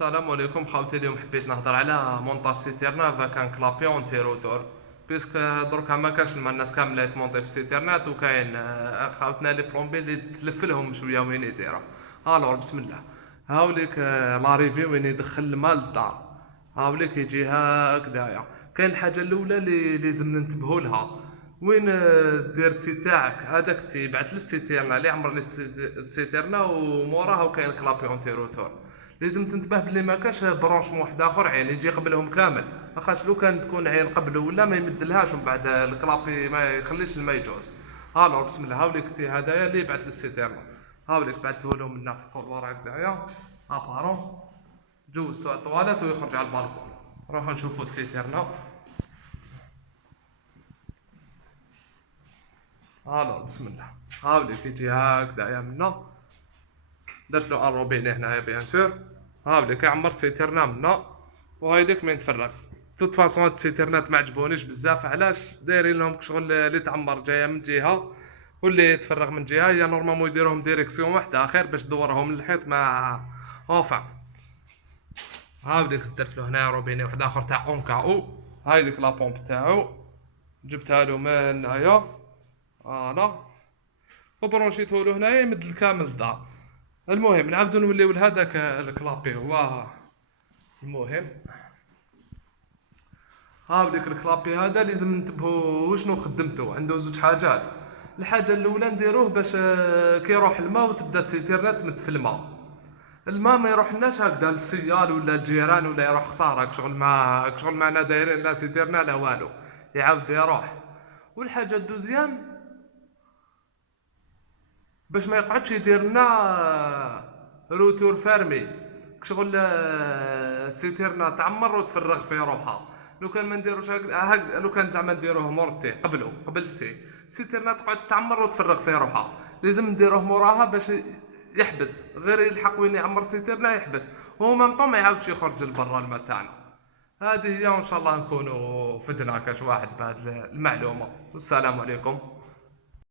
السلام عليكم خاوتي. اليوم حبيت نهضر على مونطاج سيتيرنا فاكان كلابيون تيروتور بيسك دركا ما كاش الماء، الناس كامله تمونطي في السيتيرنات وكاين خاوتنا لي بلومبي اللي تلف لهم شويه وين يديرها. الور بسم الله. هاوليك لاريفي وين يدخل الماء للدار، هاوليك يجي هكذايا. كاين الحاجه الاولى اللي لازم ننتبهوا لها، وين دير تي تاعك هذاك تيبعث للسيتيرنا اللي عمر السيتيرنا وموراها وكاين كلابيون تيروتور. لازم تنتبه بلي ما كاش برونشمون واحد اخر عين يجي قبلهم كامل، لاخاطش لو كان تكون عين قبله ولا ما يمدلهاش ومن بعد الكلابي ما يخليش الماء يجوز. الور بسم الله. هاوليك تي هدايا اللي يبعث للسيتيرنا، هاوليك بعثوه لهم منا في الكولوار هكذايا ابارون، جوزتو على الطواليت ويخرج على البالكون. نروحو نشوفو السيتيرنا. الور بسم الله. هاوليك يجي هكذايا منا، درت له ان روبيني هنايا بيان سور. هاوليك يعمر سيتيرنا منا وهايديك ما يتفرغ. توت فاصون هاد السيتيرنات ما عجبونيش بزاف، علاش دايرين لهم شغل اللي تعمر جايه من جهه واللي يتفرغ من جهه، هي نورمالمون يديروهم ديريكسيون واحده اخر باش دورهم للحيط ما اونفا. هاوليك درت له هنايا روبيني واحد اخر تاع اون كاو، هايديك لا بومب تاعو جبتها له من هنايا فوالا وبرونشيتو له هنايا يمد الكامل الدار. المهم نعاودو نوليو لهداك الكلابي هو المهم. هاوليك الكلابي هذا لازم ننتبهو وشنو خدمتو، عنده زوج حاجات. الحاجه الاولى نديروه باش كي يروح الماء وتبدا السيتيرنا تمد في الماء ما يروحلناش هكذا للسيال ولا الجيران ولا يروح خساره شغل معنا دايرين لا سيتيرنا لا والو، يعاود يروح. والحاجه الدوزيام باش ما يقعدش يدير لنا روتور فارمي شغل السيتيرنا تعمر وتفرغ في روحها. لو كان ما نديروش لو كان زعما نديروه مورتي قبلتي السيتيرنا تقعد تعمر وتفرغ في روحها، لازم نديروه موراها باش يحبس، غير يلحق وين يعمر السيتيرنا يحبس وهو مامطون ما يعاودش يخرج لبرا الماء تاعنا. هذه هي وان شاء الله نكونوا فدنا كاش واحد بهذه المعلومه، والسلام عليكم.